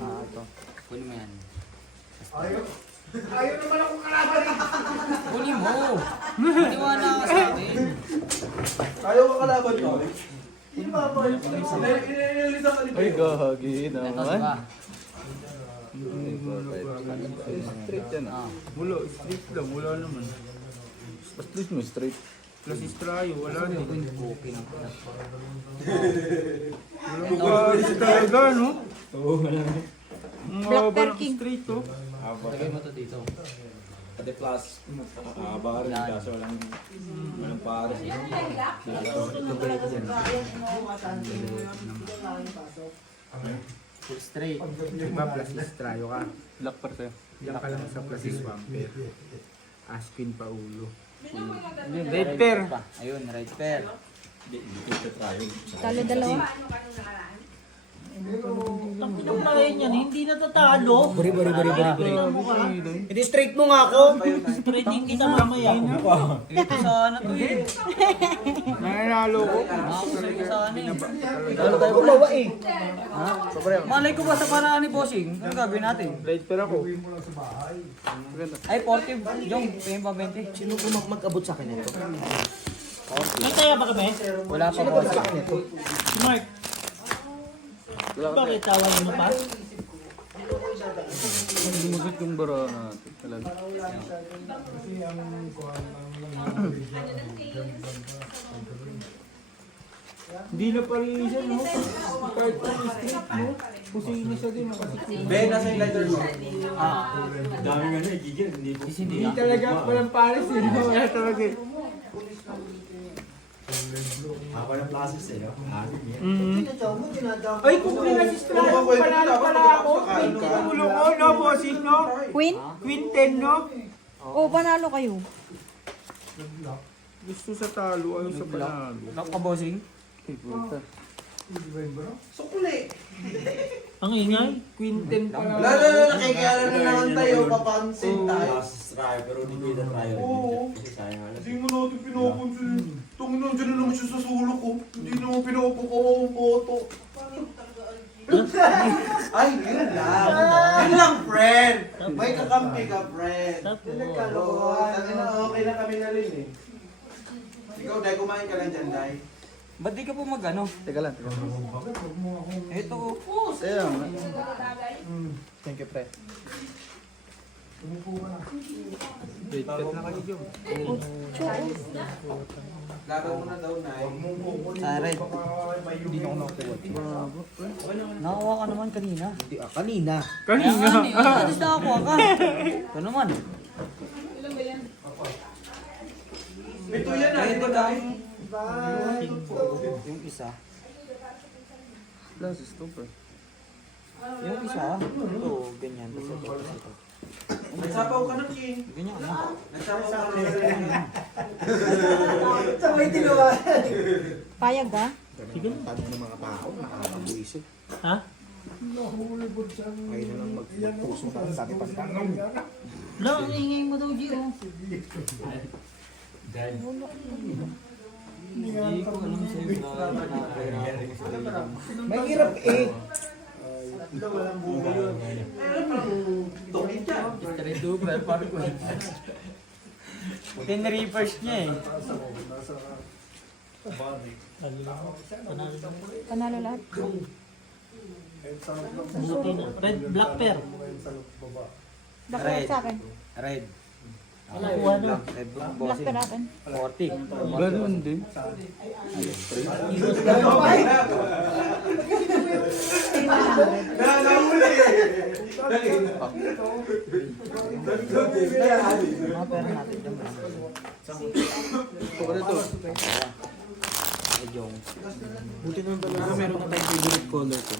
Ito. Kunin mo yan. Ayaw. Ayaw naman akong kalaban. Kunin mo. Maniwala ka sa akin. Ayaw ka kalaban ko. Hindi ba ba? Inalisan ka ni Ay, gahagi Ito, naman. diba? Straight yan ah. Wala, street lang, wala naman. Straight mo, straight. Plus is tayo, wala din. Okay na. Wala talaga, no? Oo, wala na. Ang Black haba ng Perking. street, oh. Lagay mo to dito. Ate plus, haba rin kaso walang pares. Full straight. Diba, plus is tayo ka. Black par sa'yo. Diyan ka lang sa plus is vampire. Aspin pa ulo. Hindi, Red pair. pa. Ayun, red pair. Hindi ko try. Talo dalawa. Tangina na yan, hindi natatalo. Bari. Hindi straight mo nga ako. Straighting kita mamaya. Ito sana to eh. Nananalo ko. Makakusay ko sana eh. Ano tayo gumawa eh? Malay ko ba sa paraan ni Bossing? Ano gagawin natin? Red pair ako. Ay, 40. Jong, paying pa 20. Sino mag-abot sa akin ito? Nagtaya ba kami? Wala pa boss. Mark. Bakit tawain mo pa? Lumusot yung bara natin. Talaga. Kasi ang kuhan Hindi na pala siya, no? Kahit ang street, no? Kusina siya din, nakasikulo. Ben, nasa yung lighter mo. Dami nga na, gigil. Hindi po. Hindi talaga walang pares, eh. No? Wala talaga eh. Ako ng classes eh. Ay, kung pinasistrado pala ako, queen ulo ko, no, bossing, no? Queen? Queen 10, no? O, panalo kayo. Gusto sa talo, ayaw sa panalo. Lock ka bossing? Sukuli. Ang ingay. Queen 10 pala. Nakikiyala na naman tayo, papansin tayo. Classes try, pero hindi kita try. Kasi sayang alas. Hindi mo natin pinapansin. Tungin nandiyan na naman siya sa sulok ko. Hindi naman pinapakuha ang boto. Ay, yun lang. Yun lang, friend. May kakampi ka, friend. Okay na kami na rin eh. Ikaw, Day, kumain ka lang dyan, Day. Ba't di ka po mag-ano? Teka lang. Ito. Ayan. Thank you, pre. Wait, cut na kayo, Jom. Lagaw mo na daw, Nay. Red. Hindi na ako nakakuha. Nakakuha ka naman kanina. Kanina. Kanina. Alis na ako ka. Ito naman. Ito yan, Nay. Ito, Day. Yung isa. Plus, stop, Yung isa. Ito, ganyan. Tapos ito, tapos ito. Nagsapaw ka na, King. Ganyan ano? Nagsapaw ka na. Payag ka? Sige na. Paano ng mga tao, nakakabuisip. Ha? Ngayon na lang magpuso ka sa dati pagtanong. No, ang ingay mo daw, Gio. Hindi ko alam sa'yo. Mahirap eh. Tungin ka. Three super, parang ko. 10 reapers niya eh. Panalo lahat. Buti na. Red, black pair. Bakit sa akin? Red. Wala kuha no. Red Black bossing. pa natin. 40. Ganun din. Mga pera natin dyan. Ito ka na to. Yung. Buti naman talaga meron na tayong favorite color ko.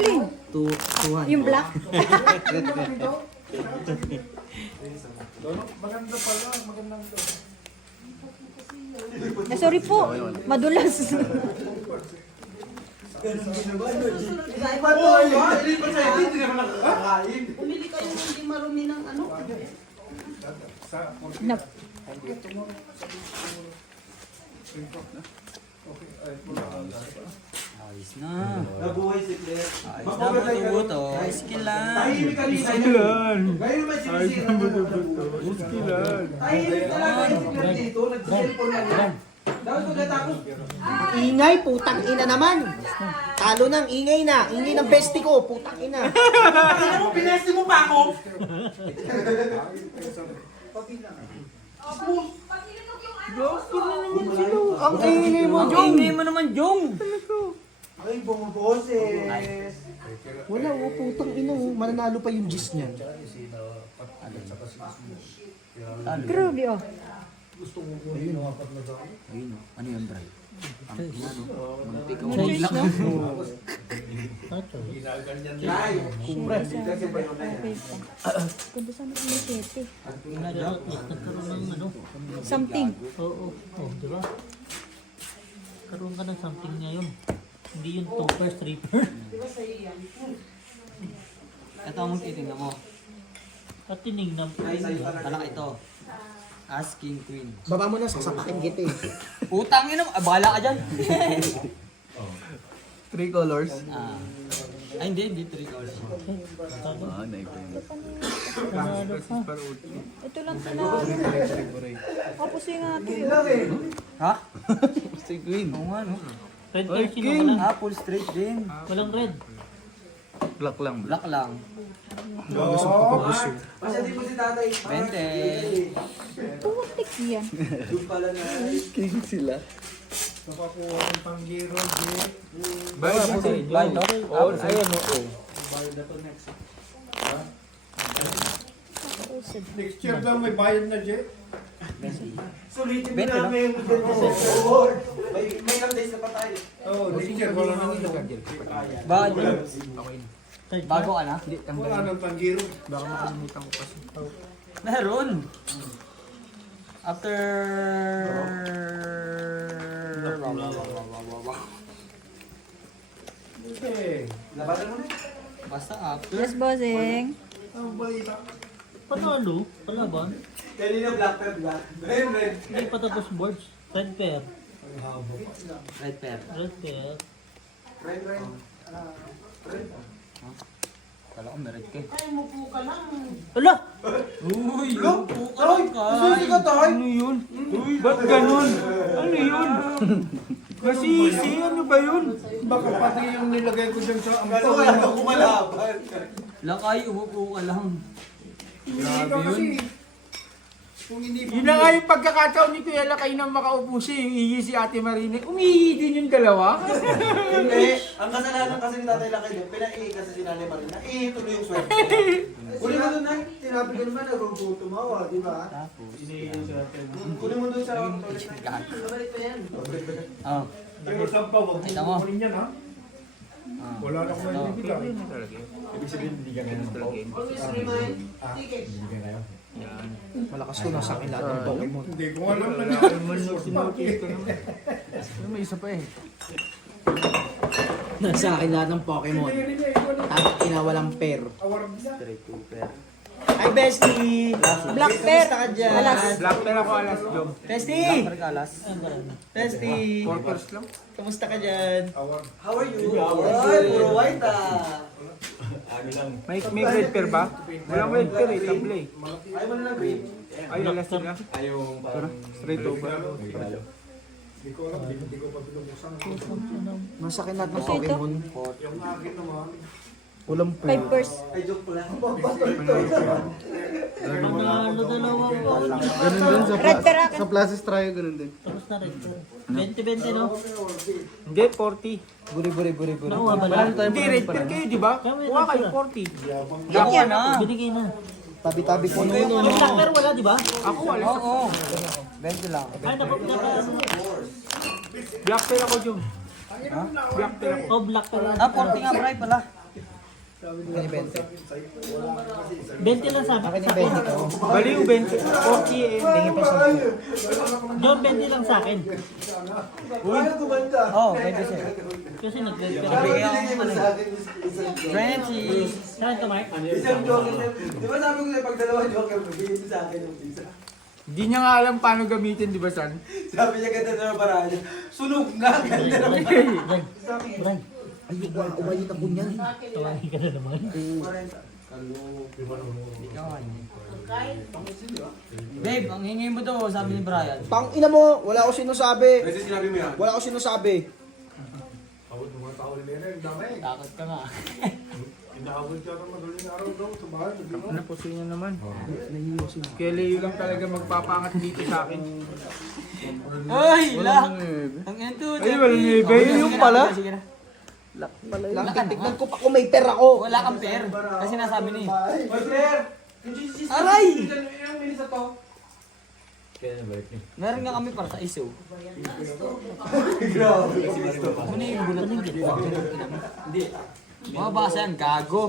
Alin? Yung black? Maganda pala, magandang to. Eh, sorry po. Madulas. Hindi naman nakakain. Pumili kayo ng hindi marumi ng ano. Na, Ayos na. Nabuhay si Claire. Ayos na buto-buto. Skill lang. Tahimik kanina. Ilan? Ngayon may sinisira na Ilan? tahimik talaga yung si Claire dito. Nagsiselfon na lang. Dapat pagkatapos. Ingay, putang ina naman. Talo ng ingay na. Ingay ng bestie ko, putang ina. Kaya mo, pinesti mo pa ako. Ang ingay mo, Ang ingay mo naman, Jong. Ay, bumuboses. Wala, oh, putang ina. Oh. Mananalo pa yung gis niyan. grabe oh. Ayun o. Ano yun, Bray? Ang inano. Muntik ka Choice, lang. no? Nay. Okay pa. Ganda sana kung may sete. Nagkaroon ng ano. Something. Oo. Oh, di ba? Karoon ka ng something ngayon. Hindi yung topper, stripper. Ito ang titingnan mo. At tinignan po. Malaki ito. Asking Queen. Baba mo na, sasapakin kita eh. Putang ina mo. Bala ka dyan. 3 colors. Ah. Ay, hindi 3 hours. Ah, naipin. Panalo pa. Ito lang tinawag. Tapos yung ating. Ha? Si Queen. Oo nga, no? Red Oy, card, sino King! walang? Ah, full straight din. Walang red. Black lang. Black lang. Kasi di mo si tatay. 20. Putik yan. Doon pala na. King sila. Nakakuha ng panggiro, Jay. Bayad mo din. Bayad, no? Oh, ayan o. Next year daw may bayad na, Jay. Sulitin mo 20, no? namin. May days na pa tayo. Oh, next year wala nang Bago bago ka na? wala nang panggiro. Baka makalimutan ko kasi. Meron. After... Okay. Labanan mo na. Basta after. Yes, bossing. Ang balita. Panalo. Palaban. Kanina black pair black. Red. Hindi pa tapos boards. Red pair. Red pair. Red pair. Red. Kala ko meron ka. Ay, mupo ka lang. Ala! Uy! Upo ka lang ka. Susi ka tayo. Ano yun? Ba't ganun? Ano yun? Masisi, ano ba yun? Baka pati yung nilagay ko dyan sa Kala wala kang kumalaban. Lakay, umupo ka lang. Hindi ka kasi. Kung hindi Yun na nga yung pagkakataon ni Kuya Lakay na makaupo siya, yung ihi si Ate Marine. Umihi din yung dalawa. Hindi. Ang kasalanan kasi ni tatay Lakay din, pinaihi kasi si nanay Marina. Tuloy yung swerte. Kunin mo doon na. Tinabi ko naman, nagugutom ako, di ba? Kunin mo doon sa toilet na. Babalik pa yan. Oh. Pero saan pa, wag Kita mo mo. kunin yan, ha? Wala na akong nalibigay. Ibig sabihin, hindi ka ganun po. Always remind. Ticket. Hindi ka kayo. Malakas ko nasa akin lahat ng Pokemon. Hindi ko alam na May isa pa eh. Nasa akin lahat ng Pokemon. At inawalang pair. Hi, Bestie! Black pair. Kamusta ka dyan? Alas. Black pair ako alas job. Bestie! Pergalas. Bestie! Quarters lang. Kamusta ka dyan? How are you? Ay, puro white ah. Ano lang. May red pair ba? Walang red pair eh, table eh. Ay, mo na lang green. Ay, alas sila. Ayaw parang Straight over. regalo. Hindi ko alam, hindi ko pa pinubuksan. Nasa akin lahat ng Pokemon. Yung akin naman. Walang pair. 5 purse. Ay, joke pala. Panalo dalawa po. Ganun din sa, Red pair akin. sa Plaza Estrella, ganun din. Tapos na red pair. 20-20 no? Hindi, 40. Buri. Nakuha ba Wala lang? na tayo Hindi, red pair kayo, di ba? Kuha kayo 40. Nakuha na. Binigay na. Tabi-tabi po May black pair wala, di ba? Ako, alas. Oo. 20 lang. Ay, napapagkakaroon. Black pair ako, Jom. Black pair ako. Oh, black pair. Ah, 40 nga pray pala. 20 lang sabi. Akin Sa yung 20 akin. ko. Bali, 20. 40 eh. Tingin pa sa John, 20 lang sa akin. Ay, gumanda. Oo, pwede siya. Kasi nag-red pair. Sabi ako. ko binigay mo sa akin isang joke. 20. Saan ka, Mark? Isang joke. Di ba sabi ko sa'yo, pag dalawa joke, bigay mo sa akin yung isa. Hindi niya nga alam paano gamitin, di ba, San? Sabi niya ganda na paraan niya. Sunog nga, ganda na. Brad, Ay, umayit ako niyan. tawagin ka na naman. Babe, ang hingi mo daw, sabi ni Brian. Tang ina mo, wala ako sinasabi. Kasi sinabi mo yan. Wala ako sinasabi. Awad ng mga tao nila rin, dami. Takot ka nga. Inaawad ka ng madaling araw daw sa bahay. Ano po sa inyo naman? Kaya Leo lang talaga magpapangat dito sa akin. Ay, lak! Ang ento. Ay, walang nebe. Yung pala. Sige na. Lang, titignan ko pa kung may pair ako. Wala kang pair. Kasi nasabi ni. Oy, Claire! Yung Jesus, Aray! yung minis na to. Kaya nabalik niyo. Meron nga kami para sa iso. Grabe. Muna yung bulat ng gitna. Hindi. Mga basa yan, gago.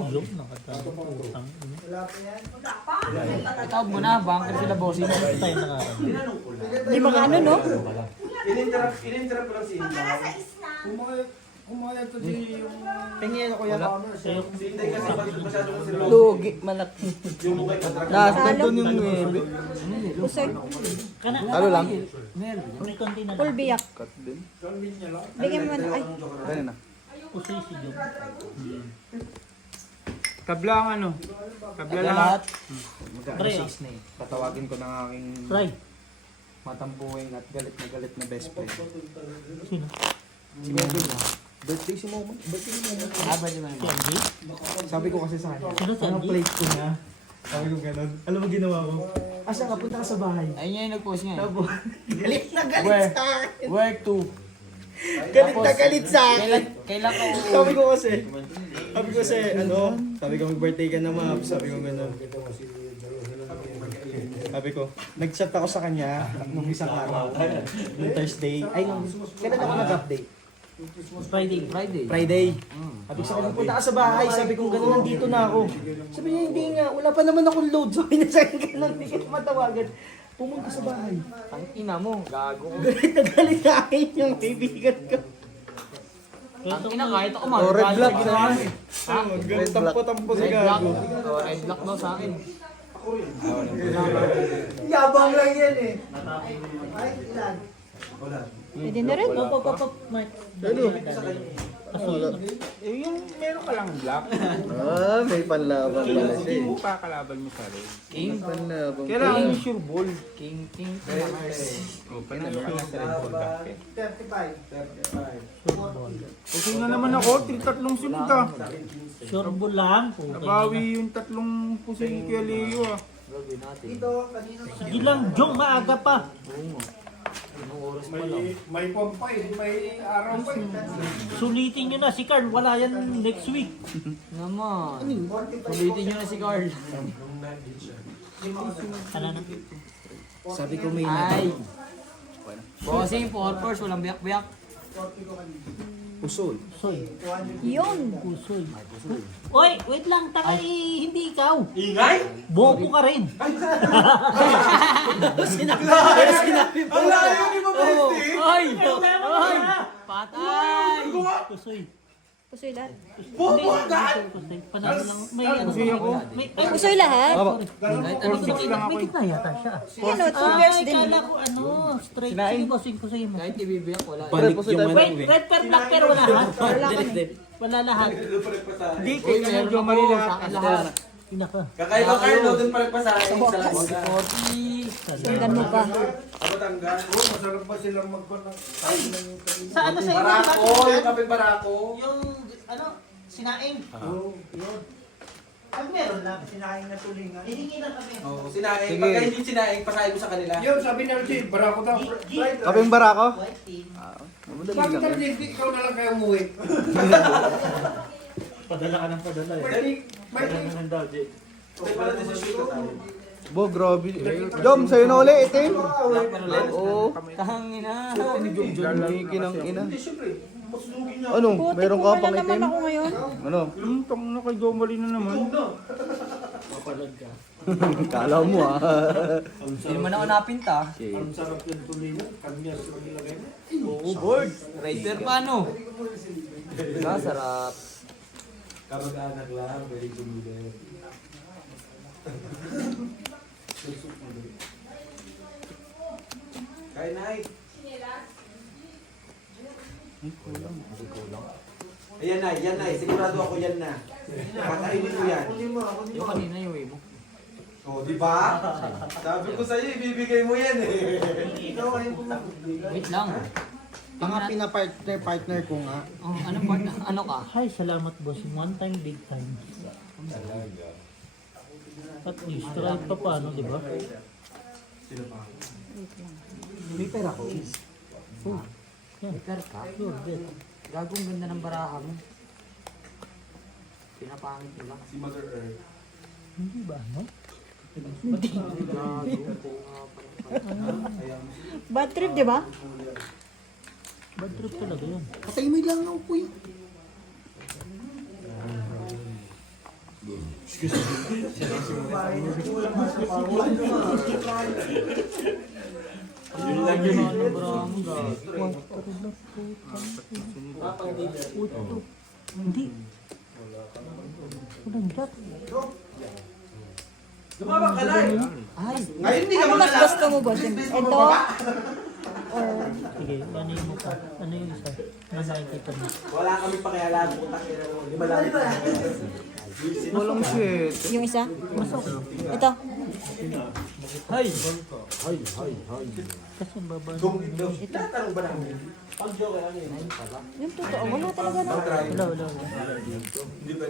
Itawag mo na, banker sila bossing. Tayo nakaroon. Di mga ano, no? In-interrupt ko lang si Inday. Kumayag to di yung... Tingin ako yan. Si Inday kasi masyado ko sila. Lugi, malaki. Yung mukha kontra. Last Talo. doon yung 9. Pusoy. Kana, Talo lang. Meron. may konti na Full lang. biyak. Cut din. Bigyan mo na. Ay, Ganun na. Pusoy si Jom. Tabla ang ano. Tabla Tabla lahat. Pre, ah. Mag-6 na eh. Tatawagin ko ng aking Try. matampuhin at galit na best friend. Sino? Si Momo na. Birthday si Momo. Birthday ni Momo. Aba di man. Si Angie? Sabi ko kasi sa kanya. Sino si Ang Angie? plate ko na. Sabi ko ganun. Alam mo ginawa ko? Asa ka? Punta ka sa bahay. Ayun niya yung nag-post niya. Tapos, galit na galit Where? sa akin. Where to? Galit na galit sa akin. Kailan ka Sabi ko kasi, sabi ko mag-birthday ka na ma, sabi ko gano'n. Sabi ko, nag-chat ako sa kanya nung isang araw, nung Thursday, ay nung, kailan ako nag-update? Friday. Friday. Sabi ko sa kanya, punta ka sa bahay, sabi ko gano'n, nandito na ako. Sabi niya, hindi nga, wala pa naman akong load, sabi niya sa akin, gano'n, hindi kita matawagan. Pumunta sa bahay. Ang ina mo, gago. Galit na galit sa akin yung kaibigan ko. Ang ina kahit ako man. Oh, red block ginawa. Ha? Galit tampo-tampo sa Red block. gago. Oh, red block daw sa akin. Yabang lang yan eh. Pwede na rin. Eh, yung meron ka lang black. Ah, may panlaban pala Hindi mo pa kalaban mo sa rin. King. Panlaban. Kailangan yung sure ball. King. O, panalo ka na sa red ball basket. 35. Okay na naman ako, 3-3 sunod ah. Sure ball lang. Nabawi yung 3 puso ni Kuya Leo ah. Dito, kanina. Sige lang, Jom, maaga pa. May pampay, may araw pa. Sulitin nyo na si Carl, wala yan next week. Naman. Ulitin niyo na si Carl. Ano na? Sabi ko may Ay. Bossing, 4 first, walang biyak-biyak. Pusol. Pusoy. Yun. Pusoy. Oy, wait lang, takay, hindi ikaw. Ingay? Bobo ka rin. Ang layo ni Mabesti! Ay! Ay! Patay! Pusoy. Pusoy lahat. Pusoy. Panalo lang. May ano. May, ay, Pusoy lahat? Kahit ano may gitna, may gitna yata siya. Ano, two Ah, girls ay, din. kala ko ano, straight. Sige, bossing ko sa'yo mo. kahit ibibiyak, wala. Wait, red per black per wala lahat. Wala lahat. Hindi, Uy, kaya meron medyo ako, mali sa lahat. akin lahat. Ina ka. Kakaiba Carlo, dun pa nagpasahin sa labas. 40. Tingnan mo pa. Batangas. Masarap pa silang magpanang. Sa ano sa inyo? Barako, yung kape barako. Yung, ano, sinaing. Pag meron na, sinaing na tulingan. Hihingi lang kami. Oo, sinaing. Sige. Pagka hindi sinaing, pasahin ko sa kanila. Yun, sabi ni RJ, barako daw. Kaping barako? White team. Sabi ni RJ, hindi ikaw na lang kaya umuwi. Padala ka ng padala eh. May Hindi pala desisyon ka tayo. Bo, grabe. Jom, sa'yo na ulit, itim. Black pero lens. Oo. Tangina. Lalaki ng ina. Hindi, syempre. Paslugin niya. Ano? Putik Meron ko ka na pang naman itim? ako ngayon. Ano? Tang na kay Jomali na naman. Kala mo ah. Hindi naman ako napinta. Ang sarap yung tulingan, kanyas lang ilagay. Oo, board. Rider paano? Sarap. Kamag-anak lang, very good. Kaya na Ayan na, yan na. Sigurado ako yan na. Kakainin ko yan. Yung kanina yung way mo. Oh, di ba? Sabi ko sa'yo, ibibigay mo yan eh. Wait lang. Mga pina-partner ko nga. Oh, ano part? Ano ka? Hi, salamat bossing. One time, big time. At least, try pa paano, di ba? May pera ko. Repair ka? Sure, bet. Gagong ganda ng baraha mo. Pinapangit mo lang. Si Mother Earth. Hindi ba, no? Bad trip, di ba? Bad trip talaga yun. Patay mo lang ako kuya. Yun lang yun. Ano baraha mo gago? Hindi. Walang jack. Lumabang ka na eh. Ay! Ngayon hindi ka Ano mas mangalap. gusto mo, bossing? Ito? or... Sige, ano yung mukha? Ano yung isa? Ano nakikita mo? Wala kami pakialam kung takira mo. Di ba lang? Walang shit. Yung isa? Ito. Hay! Kasi ang baba. Tinatanong ba namin? Pag-joke ano yun? Yung totoo. Wala talaga na. Wala.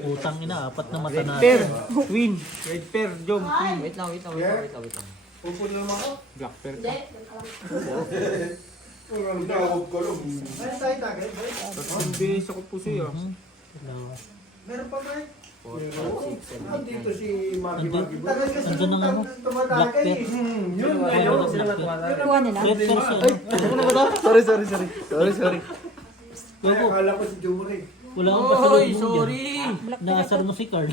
Utang ina, apat na mata natin. Per, Queen. Red Per, Jom, Queen. Wait lang. Pupuno naman ako. Black Per ka. Walang tawag ko lang. Ay, tayo tagay. Tatlong beses ako po sa'yo. Meron pa ba? Andito si Magi Andun- Magi. Tagal kasi andun ang ano? tumatagay eh. Yun, ayun. Kuha nila. Red person. Sorry. Ay, akala ko si Jumuri. Wala akong pasalubong dyan. Naasar mo si Carl.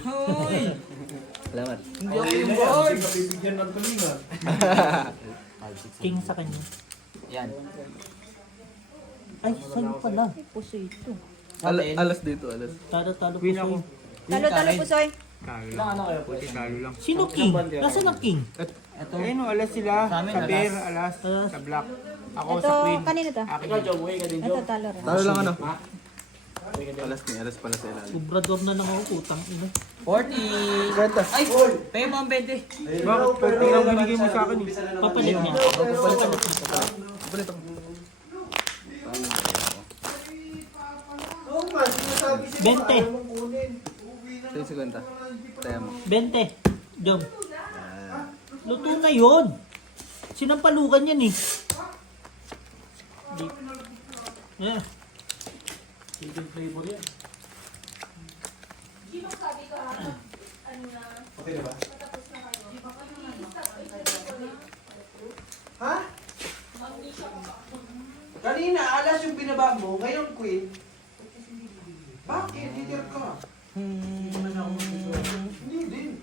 Salamat. Hindi ako yung board! Kapibigyan ng tulingan. King sa kanya. Yan. Ay, sa'yo pala. Puso ito. Alas dito, alas. Talo-talo Queen po ako. sa'yo. Talo-talo pusoy. Talo lang. Puti talo lang. Sino King? Nasaan ang King? Ito. Ayun o, alas sila. Sa amin, Sa Bear, alas. alas. Sa Black. Ako Ito, sa Queen. kanino to? Akin. Ito, talo rin. Talo lang ano? Alas pala sa ilalim. Obrador na lang ako, utang ina. 40! Kwenta. Ay! Pay mo ang 20. Bakit? Puti lang binigay mo sa akin eh. Papalit niya. Palit ako. Oo nga, sinasabi siya. 20. Ayaw mong kunin. Sige, 50. Tayo mo. 20. Jom. Luto na yun. Sinampalukan yan eh. Yeah. Chicken flavor yan. Okay na ba? Ha? Kanina, alas yung binaba mo. Ngayon, Queen. Bakit? Hitir ka. Hindi din.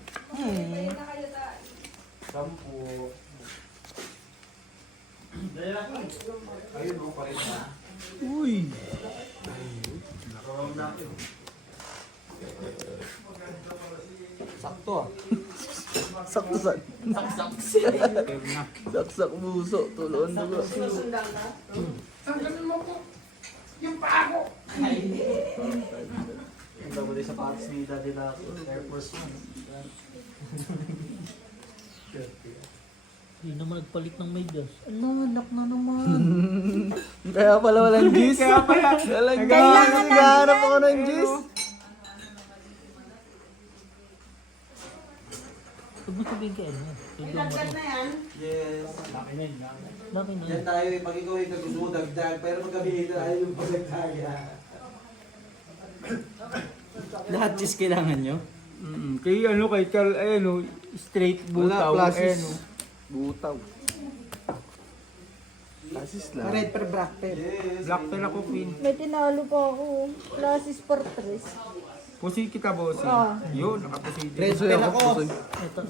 Sampo. Ayun, no, pa rin na. Uy! Sakto ah. Saksak. Bear na. Saksak buso. Tuloan dugo. Sanggalin mo ko. Yung paa ko. Ang dami din sapatos ni Daddy na Air Force One. Hindi naman nagpalit ng medyas. Ala, anak na naman. Kaya pala walang gis. Kaya pala. Walang Kailangan gis. lang Naghahanap yan. ako ng gis. Huwag mo sabihin kay ano. Kay Jom Ilagdag ano. na yan. Yes. Laki na Yan yun. tayo eh. Pag ikaw ay gusto mo dagdag. Pero pag kami ito, ayaw yung pagdagdag. Lahat cheese kailangan nyo? Kay ano, kay Carl, ayan o, straight butaw. Wala, Ayan plasis. o. Butaw. Lasis lang. Red per black per. Black Per ako, Queen. May tinalo pa ako. Clasis for tres. Pusi kita, bossy. Ah. Yun, nakapusi din. Pusoy ako. Pusoy.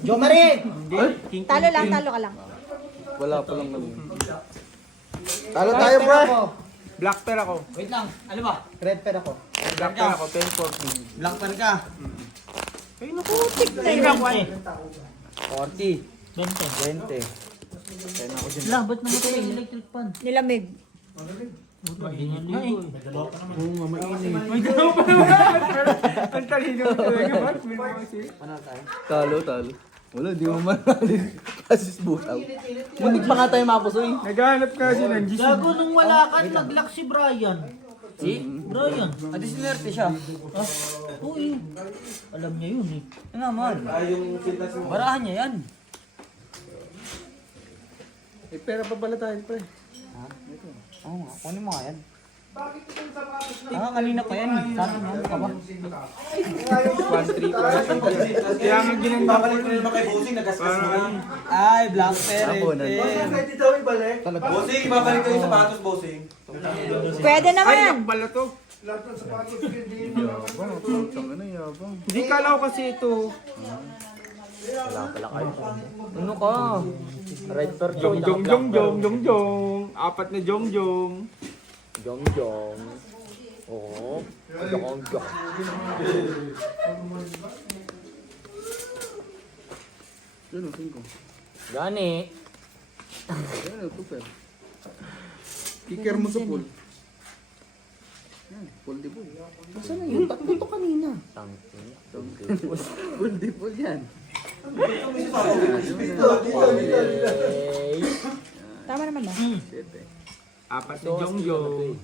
Jomari! Hindi, king. Talo lang, talo ka lang. Wala pa lang ano. Talo tayo, bro. Black Per ako. Wait lang. Ano ba? Red per ako. Black Per ako, 10 for Queen. Black pen ka. Ay, naku. Sige, 20. 40. 20. 20. Wala, ba't namatay yung electric pan? Nilamig. Hindi nga ligo eh. May dalawa pa naman. Ang talino ko talaga. Ba't may mga si? Talo. Wala, di mo manalin. Lasis butaw. Muntik pa nga tayo mapusoy. Naghahanap kasi ng Gis. Gago nung wala ka, nag-lock si Brian. Si? Brian. Adi sinerte siya. Ah, oo eh. Alam niya yun eh. Ano naman? Yung sintas mo. Barahan niya yan. Eh, pera pa pala tayo, pre. Oo nga. Kunin mo nga yan. Kanina pa yan. Sabi mo, ano ka ba? 1-3. Kaya nga ginanda ko Babalik ko yun. naman kay Bossing, nagasgas mo na. Ay, Black pen. Ako na. Pwede daw ibalik. Bossing, babalik ko yung sapatos, Bossing. Pwede Ay, naman. ako pala to. Lahat ng sapatos ko hindi. Yabang. Putang ina, yabang. Hindi kala ko kasi ito. Ano ka? Red per Jong. Apat na Jong. Oo. Yan, 5. Gani. Yan, 2 per. Kicker mo sa pool. Nasaan na yun? Tatlo to kanina. Tama naman ba? Apat si Jongjong.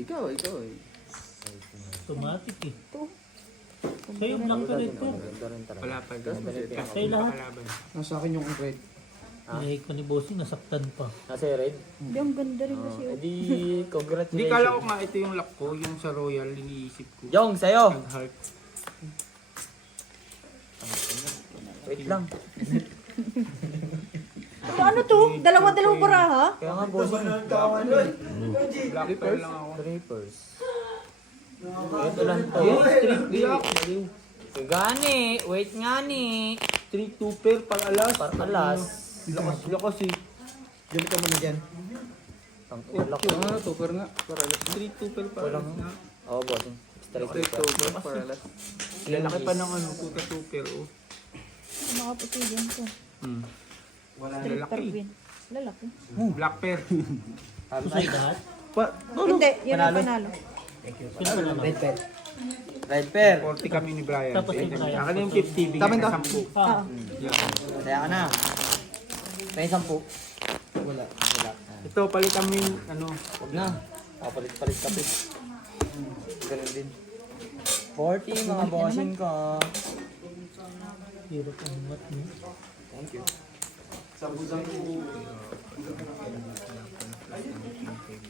Ikaw eh. Automatic eh. Sa'yo lang ka rin po. Wala pa. Sa'yo lahat. Kalaban. Nasa akin yung red. Inahik ko ni Bossing, nasaktan pa. Nasa red? Hindi, ang ganda rin kasi. Edi, Hindi congratulations. kala ko nga ito yung lock ko, yung sa Royal, iniisip ko. Jong, sa'yo. Nag-heart. Wait lang. Ano to? Dalawa-dalawang baraha? Kaya nga, bossing. Black pearl lang ako. Trippers. Ito lang to. Gani, wait nga ni. 3-2 pair, pang-alas. Paralas. Lakas eh. Diyan ka muna dyan. Ang ulak ko. Ano, tupper nga. Paralas. 3-2 pair, pang-alas nga. Oo, bossing. Straight to Tupper, paralas. Lalaki pa ng ano, puta 2 pair, oh. Makaputi dyan ko. Lalaki. Perwin. Lalaki. Black pair. So sa'yo lahat? Hindi, yun ang panalo. Sino pa naman? Red pair. 40 kami ni Brian. Tapos yung Brian. Akin yung 50, bigyan ka 10. Ah, Kaya ka na. May 10. Wala. Ito, palitan mo yung ano. Huwag na. Palit-palit kapit. Ganun din. 40 mga bossing ko. hirap ang mat mo. Thank you.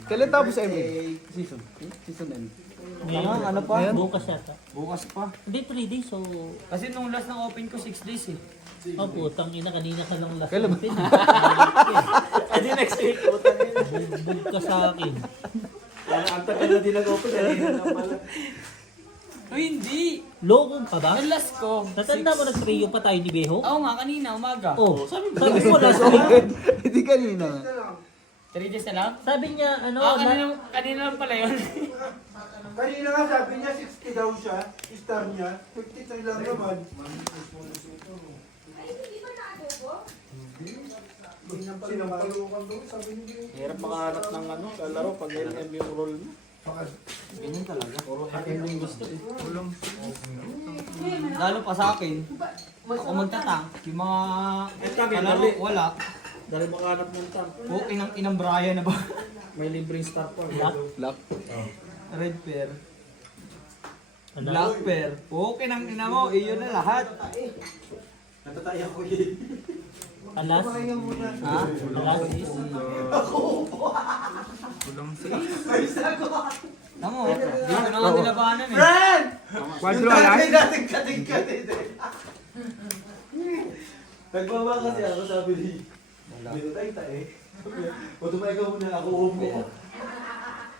Kailan tapos sa ML? Season? Season end. Ngayon, ano pa? bukas yata. Bukas pa. Hindi, 3 days, so... Kasi nung last ng open ko, 6 days eh. Oh, putang ina, kanina ka lang last. Kailan ba? Edi next week, putang ina. Bugbog ka sa akin. Ang tagal na din nag-open, kanina lang pala. Uy, hindi! Loko ka ba? Ang last ko. Natanda mo nag-trio pa tayo ni Beho? Oo nga, kanina, umaga. Oh, sabi mo last week. Hindi kanina. 3 days na lang? Sabi niya, ano, Kanina lang pala yun. Kanina nga sabi niya 60 daw siya, star niya, 53 lang naman. Sinampalukan doon, sabi niya. Hirap makahanap ng ano, lalaro pag LM yung role mo. Ganyan talaga. Puro LM yung gusto eh. Lalo pa sa akin. Ako magtatang. Yung mga kalaro, wala. Dahil makahanap ng tank. O, inang Brian na ba? May libreng star pa. Lock. Red pair. ano, Black pair. Okay nang ina mo, iyon na lahat. Natataya ko yun. alas, Ha? alas, Kulang sa Tamo, dito na nga nilabanan eh. Friend! Quadro Yung alas. tatay natin kating-kating eh. Nagbaba kasi ako, sabi ni Dito tayo tayo. O tumay ka muna, ako upo.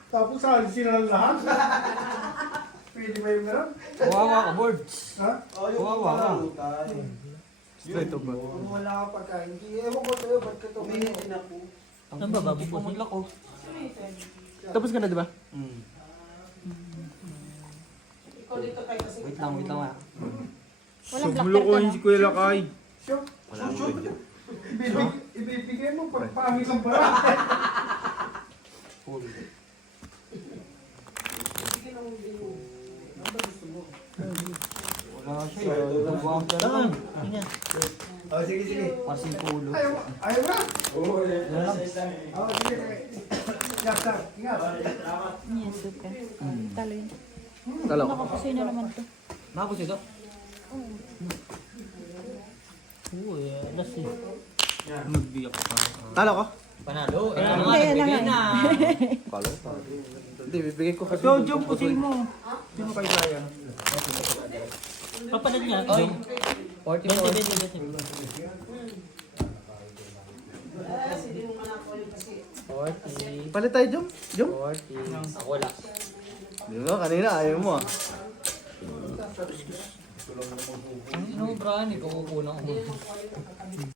Tapos saan sila lang lahat? Pwede ba yung meron? Kawawa ka, boards. Ha? Oh, yung Kawawa ka. pangalarutan. Straight up ba? Kung wala ka pagkain, hindi. Ewan ko sa'yo, ba't ka ito? Umihingi din ako. ang baba mo Hindi ko bossing. maglako. Tapos ka na, di ba? Ikaw dito kayo kasi. Wait lang ah. Walang black Gulo ko ka yung na. si Kuya Lakay. Ibibigay mo, pagpangit ang bara. Wala siya eh. Dalawang pera Ah, lang. tingnan. Oh, sige, sige. Pasing pulo. Ayaw na? Oo, sige. Ingat, sir. Ingat. Yes, super. Talo yun. Talo. Nakapusoy na naman to. Tapos ito? Oo, alas eh. Nagbiyak pa. Talo ko? Panalo. Eh, Hindi, ano nga, yan na nagbigay nga. na. Hindi, bibigay ko kasi. So, Jom, pusin mo. Sino kay Brian? Papalag niya. Oy. 20, 44. 40. Palit tayo, Jom? Jom? 40. Ako wala. Di ba? Kanina, ayaw mo ah. Ang ino, Brian, ikaw kukulang ako.